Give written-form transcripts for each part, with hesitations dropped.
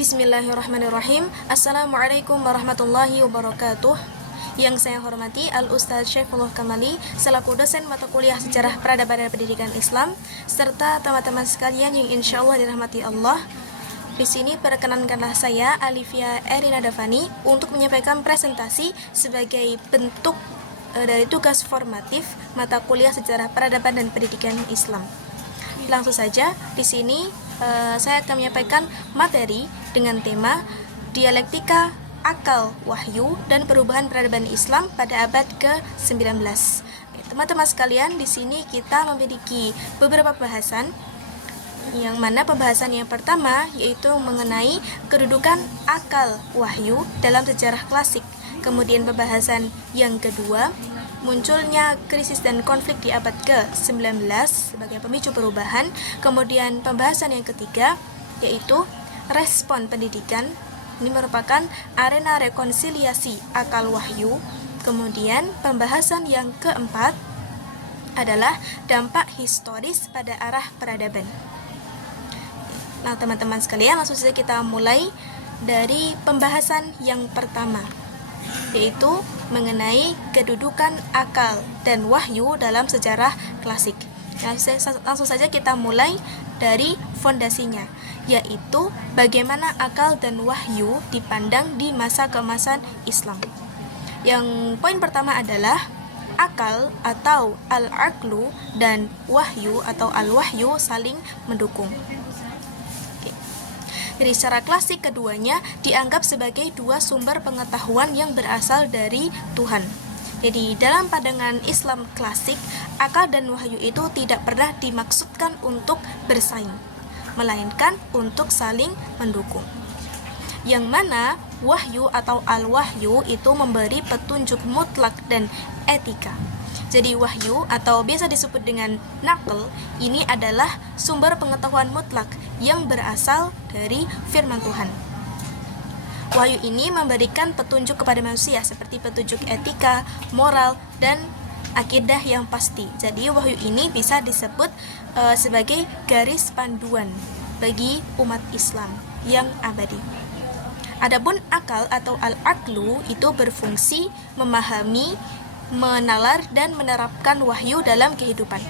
Bismillahirrahmanirrahim. Assalamualaikum warahmatullahi wabarakatuh. Yang saya hormati Al-Ustaz Syaifullah Kamali selaku dosen mata kuliah Sejarah Peradaban dan Pendidikan Islam, serta teman-teman sekalian yang insya Allah dirahmati Allah. Di sini perkenankanlah saya Alifia Erina Davani untuk menyampaikan presentasi sebagai bentuk dari tugas formatif mata kuliah Sejarah Peradaban dan Pendidikan Islam. Langsung saja di sini saya akan menyampaikan materi dengan tema dialektika akal wahyu dan perubahan peradaban Islam pada abad ke-19. Teman-teman sekalian, di sini kita memiliki beberapa bahasan, yang mana pembahasan yang pertama yaitu mengenai kedudukan akal wahyu dalam sejarah klasik. Kemudian pembahasan yang kedua, munculnya krisis dan konflik di abad ke-19 sebagai pemicu perubahan. Kemudian pembahasan yang ketiga yaitu respon pendidikan. Ini merupakan arena rekonsiliasi akal wahyu. Kemudian pembahasan yang keempat adalah dampak historis pada arah peradaban. Nah, teman-teman sekalian, langsung saja kita mulai dari pembahasan yang pertama, yaitu mengenai kedudukan akal dan wahyu dalam sejarah klasik. Langsung saja kita mulai dari fondasinya, yaitu bagaimana akal dan wahyu dipandang di masa keemasan Islam. Yang poin pertama adalah akal atau al-aqlu dan wahyu atau al-wahyu saling mendukung. Jadi secara klasik keduanya dianggap sebagai dua sumber pengetahuan yang berasal dari Tuhan. Jadi dalam pandangan Islam klasik, akal dan wahyu itu tidak pernah dimaksudkan untuk bersaing, melainkan untuk saling mendukung. Yang mana wahyu atau al-wahyu itu memberi petunjuk mutlak dan etika. Jadi wahyu atau biasa disebut dengan naql ini adalah sumber pengetahuan mutlak yang berasal dari firman Tuhan. Wahyu ini memberikan petunjuk kepada manusia seperti petunjuk etika, moral, dan akidah yang pasti. Jadi wahyu ini bisa disebut sebagai garis panduan bagi umat Islam yang abadi. Adapun akal atau al-aqlu itu berfungsi memahami, menalar, dan menerapkan wahyu dalam kehidupan.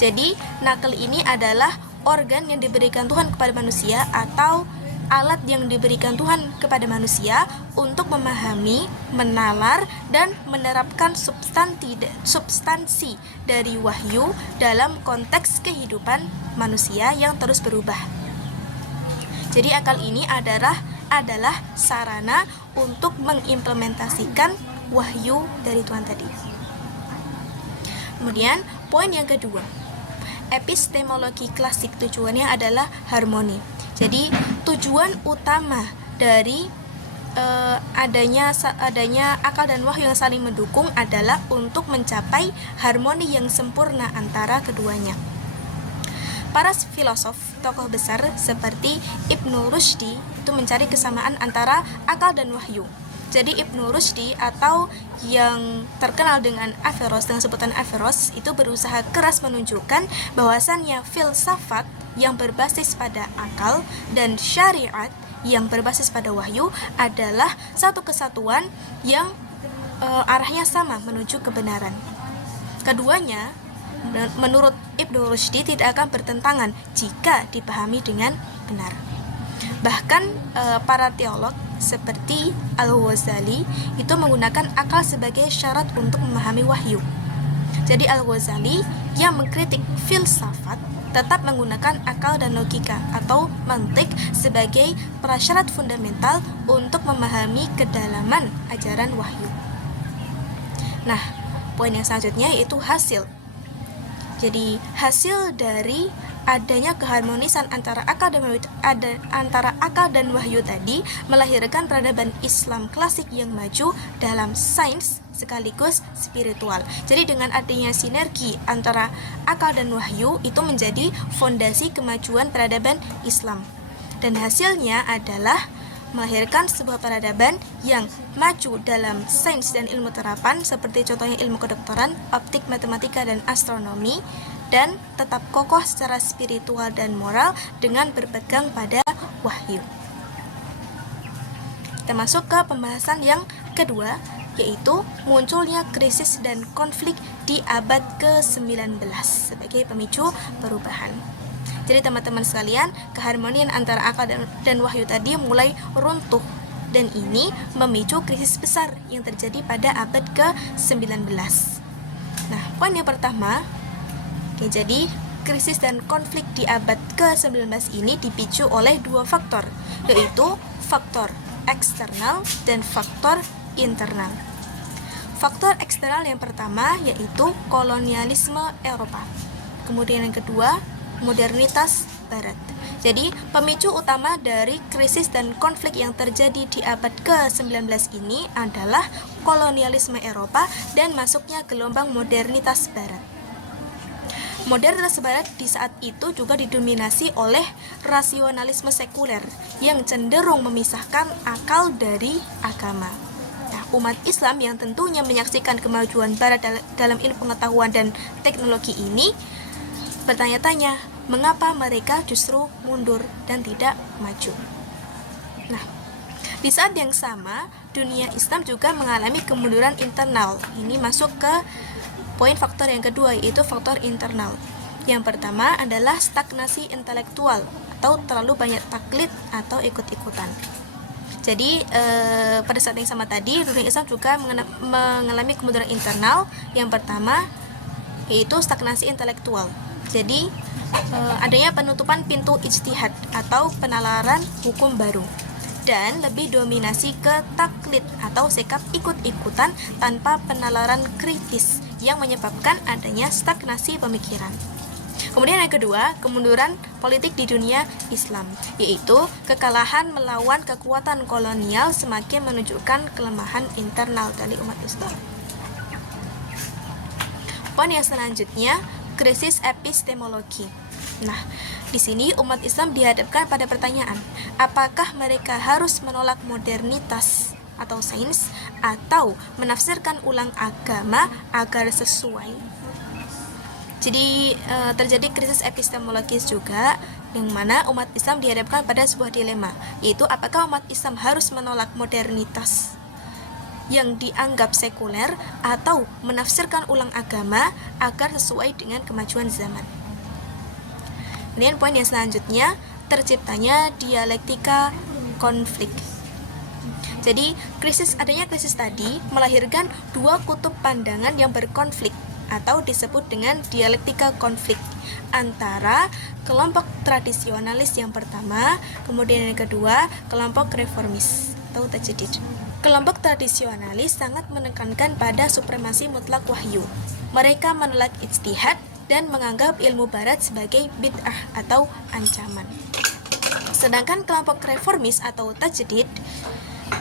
Jadi nakal ini adalah organ yang diberikan Tuhan kepada manusia atau alat yang diberikan Tuhan kepada manusia untuk memahami, menalar, dan menerapkan substansi dari wahyu dalam konteks kehidupan manusia yang terus berubah. Jadi akal ini adalah sarana untuk mengimplementasikan wahyu dari Tuhan tadi. Kemudian poin yang kedua, epistemologi klasik tujuannya adalah harmoni. Jadi tujuan utama dari adanya akal dan wahyu yang saling mendukung adalah untuk mencapai harmoni yang sempurna antara keduanya. Para filosof tokoh besar seperti Ibnu Rushdi itu mencari kesamaan antara akal dan wahyu. Jadi Ibnu Rushdi atau yang terkenal dengan Averroes, dengan sebutan Averroes, itu berusaha keras menunjukkan bahwasannya filsafat yang berbasis pada akal dan syariat yang berbasis pada wahyu adalah satu kesatuan yang arahnya sama menuju kebenaran. Keduanya menurut Ibnu Rushdi tidak akan bertentangan jika dipahami dengan benar. Bahkan para teolog seperti Al-Ghazali itu menggunakan akal sebagai syarat untuk memahami wahyu. Jadi Al-Ghazali yang mengkritik filsafat tetap menggunakan akal dan logika atau mantik sebagai prasyarat fundamental untuk memahami kedalaman ajaran wahyu. Nah, poin yang selanjutnya yaitu hasil. Jadi hasil dari adanya keharmonisan antara akal dan wahyu tadi melahirkan peradaban Islam klasik yang maju dalam sains sekaligus spiritual. Jadi dengan adanya sinergi antara akal dan wahyu itu menjadi fondasi kemajuan peradaban Islam. Dan hasilnya adalah melahirkan sebuah peradaban yang maju dalam sains dan ilmu terapan seperti contohnya ilmu kedokteran, optik, matematika, dan astronomi, dan tetap kokoh secara spiritual dan moral dengan berpegang pada wahyu. Kita masuk ke pembahasan yang kedua, yaitu munculnya krisis dan konflik di abad ke-19 sebagai pemicu perubahan. Jadi teman-teman sekalian, keharmonian antara akal dan wahyu tadi mulai runtuh, dan ini memicu krisis besar yang terjadi pada abad ke-19. Nah, poin yang pertama, jadi krisis dan konflik di abad ke-19 ini dipicu oleh dua faktor, yaitu faktor eksternal dan faktor internal. Faktor eksternal yang pertama yaitu kolonialisme Eropa. Kemudian yang kedua, modernitas Barat. Jadi, pemicu utama dari krisis dan konflik yang terjadi di abad ke-19 ini adalah kolonialisme Eropa dan masuknya gelombang modernitas Barat. Modernitas Barat di saat itu juga didominasi oleh rasionalisme sekuler yang cenderung memisahkan akal dari agama. Nah, umat Islam yang tentunya menyaksikan kemajuan Barat dalam ilmu pengetahuan dan teknologi ini bertanya-tanya, mengapa mereka justru mundur dan tidak maju? Nah, di saat yang sama, dunia Islam juga mengalami kemunduran internal. Ini masuk ke poin faktor yang kedua, yaitu faktor internal. Yang pertama adalah stagnasi intelektual atau terlalu banyak taklid atau ikut-ikutan. Jadi pada saat yang sama tadi, dunia Islam juga mengalami kemunduran internal. Yang pertama yaitu stagnasi intelektual. Jadi adanya penutupan pintu ijtihad atau penalaran hukum baru, dan lebih dominasi ke taklid atau sikap ikut-ikutan tanpa penalaran kritis yang menyebabkan adanya stagnasi pemikiran. Kemudian yang kedua, kemunduran politik di dunia Islam, yaitu kekalahan melawan kekuatan kolonial semakin menunjukkan kelemahan internal dari umat Islam. Poin yang selanjutnya, krisis epistemologi. Nah, di sini umat Islam dihadapkan pada pertanyaan, apakah mereka harus menolak modernitas atau sains atau menafsirkan ulang agama agar sesuai? Jadi terjadi krisis epistemologis juga, yang mana umat Islam dihadapkan pada sebuah dilema, yaitu apakah umat Islam harus menolak modernitas yang dianggap sekuler atau menafsirkan ulang agama agar sesuai dengan kemajuan zaman. Kemudian poin yang selanjutnya, terciptanya dialektika konflik. Jadi adanya krisis tadi melahirkan dua kutub pandangan yang berkonflik atau disebut dengan dialektika konflik antara kelompok tradisionalis yang pertama, kemudian yang kedua kelompok reformis atau tajdid. Kelompok tradisionalis sangat menekankan pada supremasi mutlak wahyu. Mereka menolak ijtihad dan menganggap ilmu barat sebagai bid'ah atau ancaman. Sedangkan kelompok reformis atau tajdid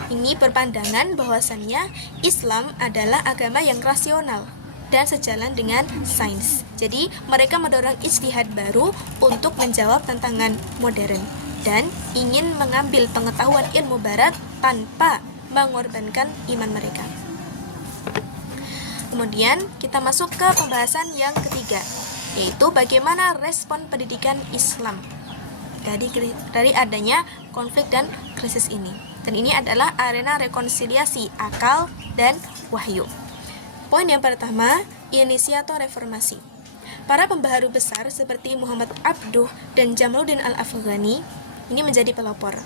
ini berpandangan bahwasannya Islam adalah agama yang rasional dan sejalan dengan sains. Jadi mereka mendorong ijtihad baru untuk menjawab tantangan modern dan ingin mengambil pengetahuan ilmu barat tanpa mengorbankan iman mereka. Kemudian kita masuk ke pembahasan yang ketiga, yaitu bagaimana respon pendidikan Islam dari adanya konflik dan krisis ini. Dan ini adalah arena rekonsiliasi akal dan wahyu. Poin yang pertama, inisiator reformasi. Para pembaharu besar seperti Muhammad Abduh dan Jamaluddin Al-Afghani ini menjadi pelopor.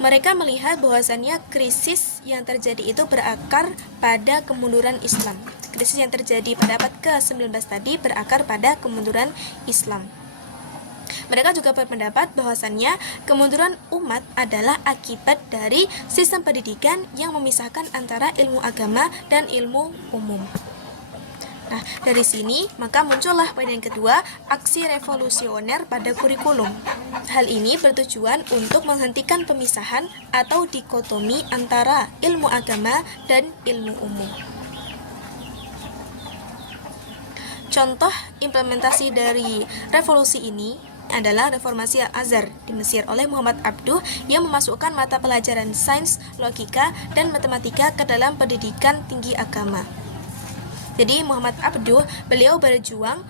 Mereka melihat bahwasannya krisis yang terjadi itu berakar pada kemunduran Islam. Krisis yang terjadi pada abad ke-19 tadi berakar pada kemunduran Islam. Mereka juga berpendapat bahwasannya kemunduran umat adalah akibat dari sistem pendidikan yang memisahkan antara ilmu agama dan ilmu umum. Nah, dari sini maka muncullah poin yang kedua, aksi revolusioner pada kurikulum. Hal ini bertujuan untuk menghentikan pemisahan atau dikotomi antara ilmu agama dan ilmu umum. Contoh implementasi dari revolusi ini adalah reformasi Al-Azhar di Mesir oleh Muhammad Abduh yang memasukkan mata pelajaran sains, logika, dan matematika ke dalam pendidikan tinggi agama. Jadi Muhammad Abduh, beliau berjuang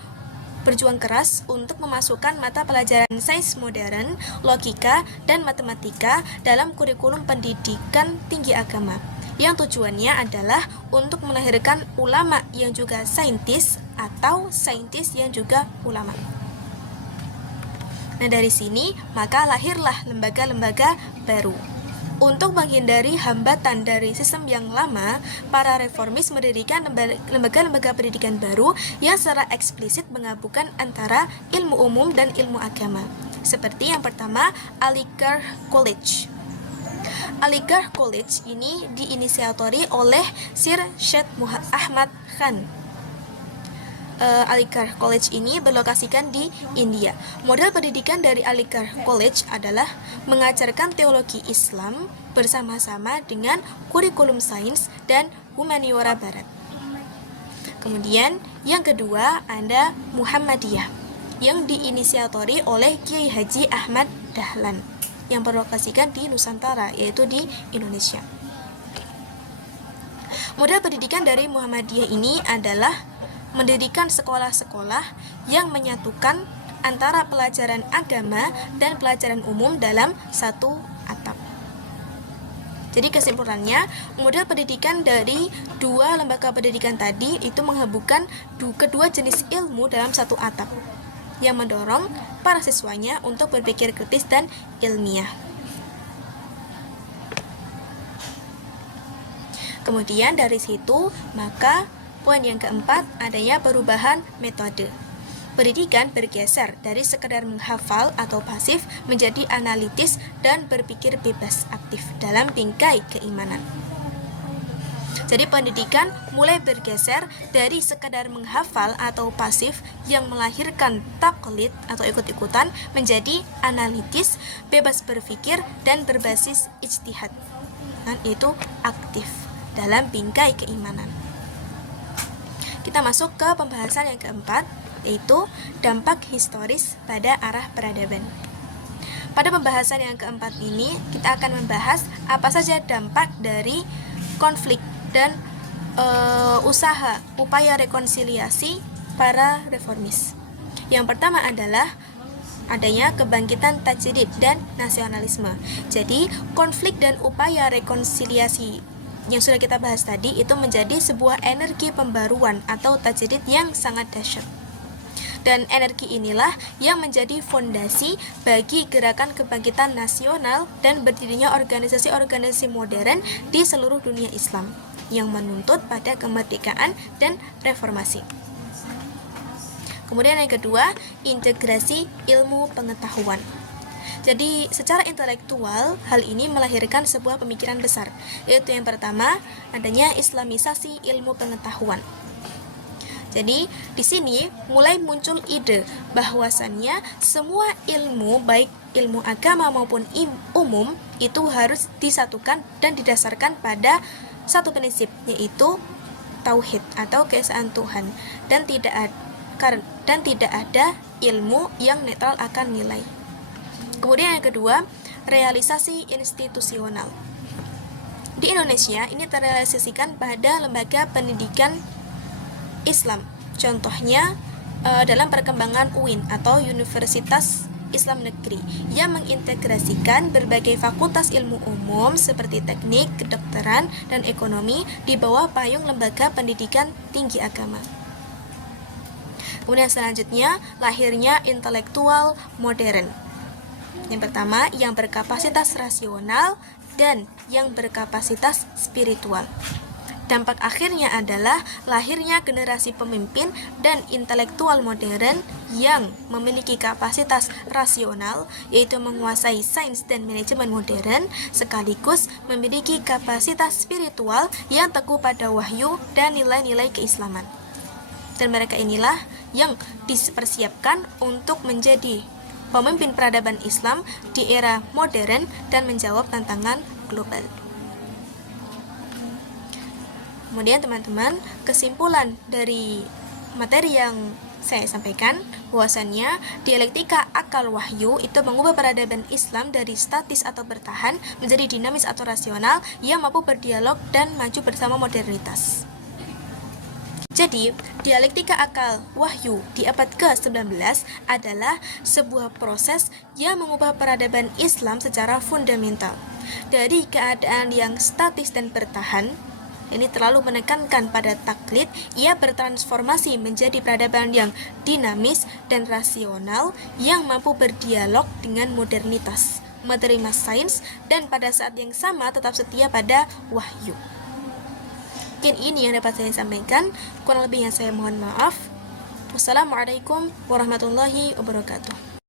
berjuang keras untuk memasukkan mata pelajaran sains modern, logika, dan matematika dalam kurikulum pendidikan tinggi agama, yang tujuannya adalah untuk melahirkan ulama yang juga saintis atau saintis yang juga ulama. Nah, dari sini maka lahirlah lembaga-lembaga baru. Untuk menghindari hambatan dari sistem yang lama, para reformis mendirikan lembaga-lembaga pendidikan baru yang secara eksplisit menggabungkan antara ilmu umum dan ilmu agama. Seperti yang pertama, Aligarh College. Aligarh College ini diinisiatori oleh Sir Syed Ahmad Khan. Aligarh College ini berlokasikan di India. Model pendidikan dari Aligarh College adalah mengajarkan teologi Islam bersama-sama dengan kurikulum sains dan humaniora barat. Kemudian yang kedua ada Muhammadiyah yang diinisiatori oleh Kiai Haji Ahmad Dahlan yang berlokasikan di Nusantara, yaitu di Indonesia. Model pendidikan dari Muhammadiyah ini adalah mendirikan sekolah-sekolah yang menyatukan antara pelajaran agama dan pelajaran umum dalam satu atap. Jadi kesimpulannya, model pendidikan dari dua lembaga pendidikan tadi itu menghubungkan kedua jenis ilmu dalam satu atap, yang mendorong para siswanya untuk berpikir kritis dan ilmiah. Kemudian dari situ, maka poin yang keempat, adanya perubahan metode. Pendidikan bergeser dari sekedar menghafal atau pasif menjadi analitis dan berpikir bebas aktif dalam bingkai keimanan. Jadi pendidikan mulai bergeser dari sekedar menghafal atau pasif yang melahirkan taklid atau ikut-ikutan menjadi analitis, bebas berpikir, dan berbasis ijtihad. Dan itu aktif dalam bingkai keimanan. Kita masuk ke pembahasan yang keempat, yaitu dampak historis pada arah peradaban. Pada pembahasan yang keempat ini, kita akan membahas apa saja dampak dari konflik dan upaya rekonsiliasi para reformis. Yang pertama adalah adanya kebangkitan tajdid dan nasionalisme. Jadi, konflik dan upaya rekonsiliasi yang sudah kita bahas tadi itu menjadi sebuah energi pembaruan atau tajdid yang sangat dahsyat. Dan energi inilah yang menjadi fondasi bagi gerakan kebangkitan nasional dan berdirinya organisasi-organisasi modern di seluruh dunia Islam yang menuntut pada kemerdekaan dan reformasi. Kemudian yang kedua, integrasi ilmu pengetahuan. Jadi secara intelektual hal ini melahirkan sebuah pemikiran besar, yaitu yang pertama adanya islamisasi ilmu pengetahuan. Jadi di sini mulai muncul ide bahwasannya semua ilmu, baik ilmu agama maupun umum, itu harus disatukan dan didasarkan pada satu prinsip, yaitu tauhid atau keesaan Tuhan, dan tidak ada ilmu yang netral akan nilai. Kemudian yang kedua, realisasi institusional. Di Indonesia ini terrealisasikan pada lembaga pendidikan Islam. Contohnya dalam perkembangan UIN atau Universitas Islam Negeri yang mengintegrasikan berbagai fakultas ilmu umum seperti teknik, kedokteran, dan ekonomi di bawah payung lembaga pendidikan tinggi agama. Kemudian selanjutnya, lahirnya intelektual modern. Yang pertama, yang berkapasitas rasional dan yang berkapasitas spiritual. Dampak akhirnya adalah lahirnya generasi pemimpin dan intelektual modern yang memiliki kapasitas rasional, yaitu menguasai sains dan manajemen modern, sekaligus memiliki kapasitas spiritual yang teguh pada wahyu dan nilai-nilai keislaman. Dan mereka inilah yang dipersiapkan untuk menjadi pemimpin peradaban Islam di era modern dan menjawab tantangan global. Kemudian teman-teman, kesimpulan dari materi yang saya sampaikan bahwasannya dialektika akal wahyu itu mengubah peradaban Islam dari statis atau bertahan menjadi dinamis atau rasional yang mampu berdialog dan maju bersama modernitas. Jadi, dialektika akal wahyu di abad ke-19 adalah sebuah proses yang mengubah peradaban Islam secara fundamental. Dari keadaan yang statis dan bertahan, ini terlalu menekankan pada taklid, ia bertransformasi menjadi peradaban yang dinamis dan rasional yang mampu berdialog dengan modernitas, menerima sains, dan pada saat yang sama tetap setia pada wahyu. Mungkin ini yang dapat saya sampaikan, kurang lebihnya saya mohon maaf. Wassalamualaikum warahmatullahi wabarakatuh.